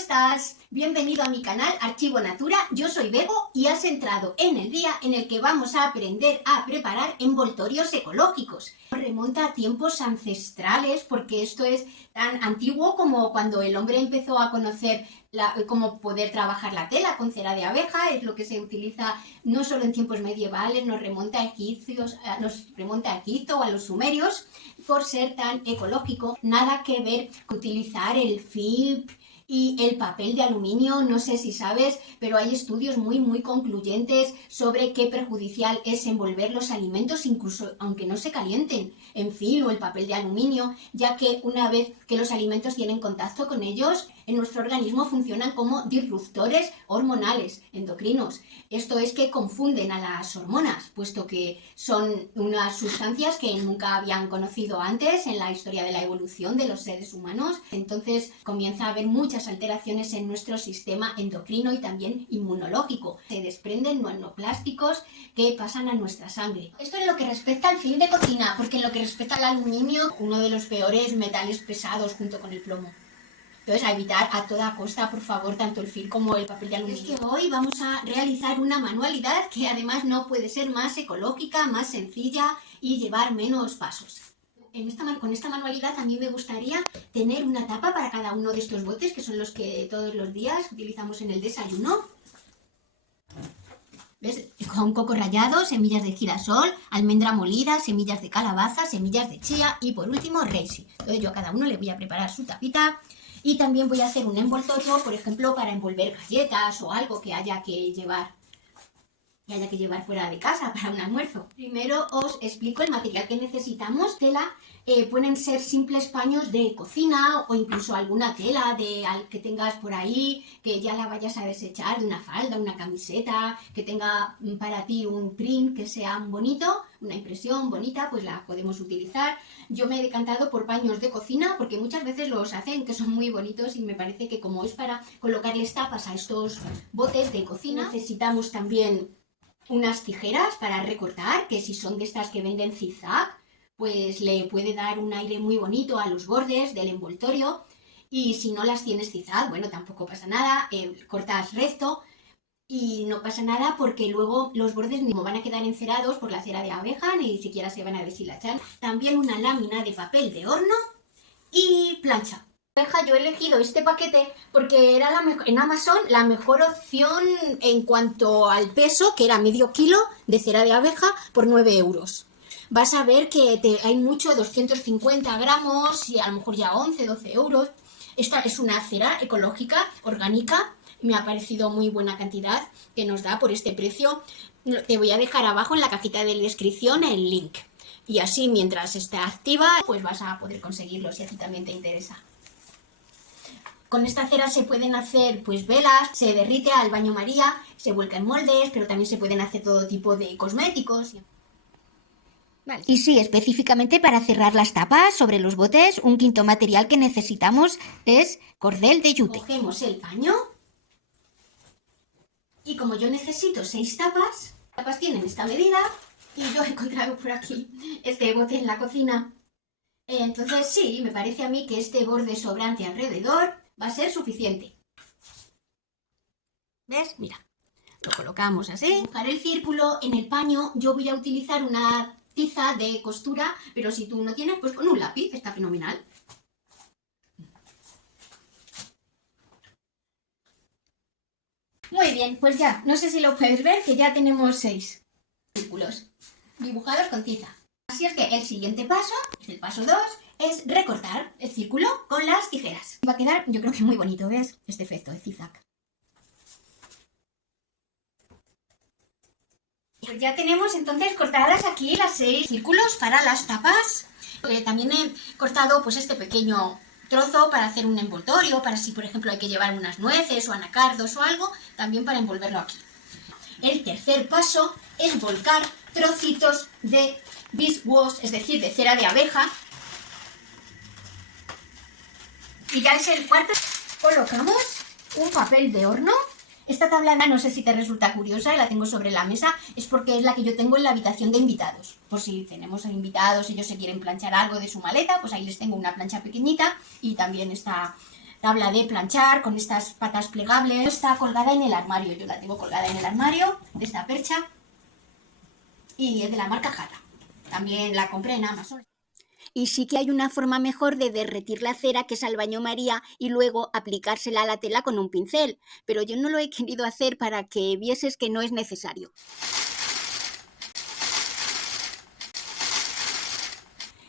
estás? Bienvenido a mi canal Archivo Natura, yo soy Bego y has entrado en el día en el que vamos a aprender a preparar envoltorios ecológicos. Remonta a tiempos ancestrales porque esto es tan antiguo como cuando el hombre empezó a conocer cómo poder trabajar la tela con cera de abeja. Es lo que se utiliza no solo en tiempos medievales, nos remonta a Egipto o a los sumerios por ser tan ecológico. Nada que ver con utilizar el film y el papel de aluminio. No sé si sabes, pero hay estudios muy concluyentes sobre qué perjudicial es envolver los alimentos, incluso aunque no se calienten, en film o el papel de aluminio, ya que una vez que los alimentos tienen contacto con ellos, en nuestro organismo funcionan como disruptores hormonales, endocrinos. Esto es que confunden a las hormonas, puesto que son unas sustancias que nunca habían conocido antes en la historia de la evolución de los seres humanos. Entonces comienza a haber muchas alteraciones en nuestro sistema endocrino y también inmunológico. Se desprenden nanoplásticos que pasan a nuestra sangre. Esto en lo que respecta al film de cocina, porque en lo que respecta al aluminio, uno de los peores metales pesados junto con el plomo. Entonces, a evitar a toda costa, por favor, tanto el film como el papel de aluminio. Es que hoy vamos a realizar una manualidad que además no puede ser más ecológica, más sencilla y llevar menos pasos. Con esta manualidad a mí me gustaría tener una tapa para cada uno de estos botes, que son los que todos los días utilizamos en el desayuno. ¿Ves? Con coco rallado, semillas de girasol, almendra molida, semillas de calabaza, semillas de chía y por último reishi. Entonces yo a cada uno le voy a preparar su tapita. Y también voy a hacer un envoltorio, por ejemplo, para envolver galletas o algo que haya que llevar fuera de casa para un almuerzo. Primero os explico el material que necesitamos. Tela, pueden ser simples paños de cocina o incluso alguna tela que tengas por ahí, que ya la vayas a desechar, de una falda, una camiseta, que tenga para ti un print que sea bonito, una impresión bonita, pues la podemos utilizar. Yo me he decantado por paños de cocina porque muchas veces los hacen que son muy bonitos y me parece que como es para colocarles tapas a estos botes de cocina, necesitamos también unas tijeras para recortar, que si son de estas que venden zigzag, pues le puede dar un aire muy bonito a los bordes del envoltorio. Y si no las tienes zigzag, bueno, tampoco pasa nada, cortas recto y no pasa nada porque luego los bordes ni van a quedar encerados por la cera de abeja, ni siquiera se van a deshilachar. También una lámina de papel de horno y plancha. Yo he elegido este paquete porque era en Amazon la mejor opción en cuanto al peso, que era medio kilo de cera de abeja por 9 euros. Vas a ver que hay mucho, 250 gramos y a lo mejor ya 11, 12 euros. Esta es una cera ecológica, orgánica. Me ha parecido muy buena cantidad que nos da por este precio. Te voy a dejar abajo en la cajita de descripción el link. Y así mientras está activa, pues vas a poder conseguirlo si a ti también te interesa. Con esta cera se pueden hacer pues velas, se derrite al baño María, se vuelca en moldes, pero también se pueden hacer todo tipo de cosméticos. Vale. Y sí, específicamente para cerrar las tapas sobre los botes, un quinto material que necesitamos es cordel de yute. Cogemos el paño y como yo necesito 6 tapas, las tapas tienen esta medida y yo he encontrado por aquí este bote en la cocina. Entonces sí, me parece a mí que este borde sobrante alrededor va a ser suficiente. ¿Ves? Mira, lo colocamos así. Para el círculo en el paño yo voy a utilizar una tiza de costura, pero si tú no tienes, pues con un lápiz, está fenomenal. Muy bien, pues ya, no sé si lo puedes ver, que ya tenemos 6 círculos dibujados con tiza. Así es que el siguiente paso, el paso 2, es recortar el círculo con las tijeras. Va a quedar, yo creo que muy bonito, ¿ves? Este efecto de zigzag. Pues ya tenemos entonces cortadas aquí las 6 círculos para las tapas. También he cortado pues este pequeño trozo para hacer un envoltorio, para si por ejemplo hay que llevar unas nueces o anacardos o algo, también para envolverlo aquí. El tercer paso es volcar trocitos de beeswax, es decir, de cera de abeja. Y ya es el cuarto. Colocamos un papel de horno. Esta tabla no sé si te resulta curiosa, la tengo sobre la mesa, es porque es la que yo tengo en la habitación de invitados. Por si tenemos invitados, ellos se quieren planchar algo de su maleta, pues ahí les tengo una plancha pequeñita y también está tabla de planchar con estas patas plegables. Está colgada en el armario, yo la tengo colgada en el armario de esta percha y es de la marca Jata. También la compré en Amazon. Y sí que hay una forma mejor de derretir la cera, que es al baño María, y luego aplicársela a la tela con un pincel, pero yo no lo he querido hacer para que vieses que no es necesario.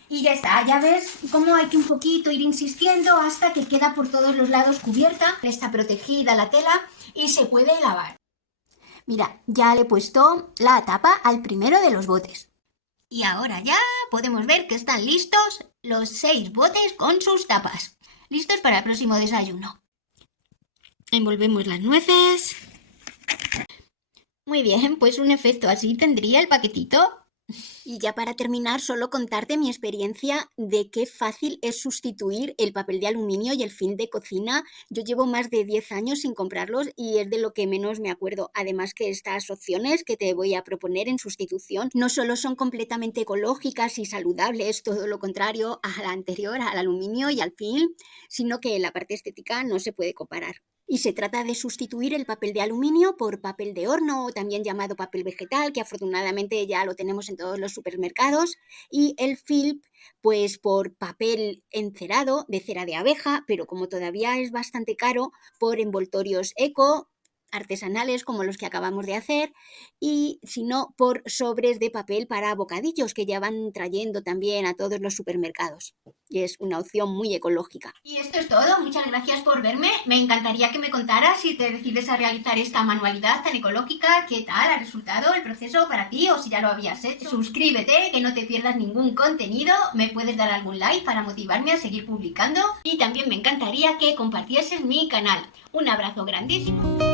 Y ya está, ya ves cómo hay que un poquito ir insistiendo hasta que queda por todos los lados cubierta, está protegida la tela y se puede lavar. Mira, ya le he puesto la tapa al primero de los botes. Y ahora ya podemos ver que están listos los 6 botes con sus tapas. Listos para el próximo desayuno. Envolvemos las nueces. Muy bien, pues un efecto así tendría el paquetito. Y ya para terminar, solo contarte mi experiencia de qué fácil es sustituir el papel de aluminio y el film de cocina. Yo llevo más de 10 años sin comprarlos y es de lo que menos me acuerdo. Además que estas opciones que te voy a proponer en sustitución no solo son completamente ecológicas y saludables, todo lo contrario a la anterior, al aluminio y al film, sino que la parte estética no se puede comparar. Y se trata de sustituir el papel de aluminio por papel de horno, o también llamado papel vegetal, que afortunadamente ya lo tenemos en todos los supermercados, y el film pues por papel encerado de cera de abeja, pero como todavía es bastante caro, por envoltorios eco, artesanales como los que acabamos de hacer, y si no, por sobres de papel para bocadillos que ya van trayendo también a todos los supermercados. Y es una opción muy ecológica. Y esto es todo, muchas gracias por verme. Me encantaría que me contaras si te decides a realizar esta manualidad tan ecológica, qué tal ha resultado el proceso para ti o si ya lo habías hecho. Suscríbete, que no te pierdas ningún contenido, me puedes dar algún like para motivarme a seguir publicando y también me encantaría que compartieses mi canal. Un abrazo grandísimo.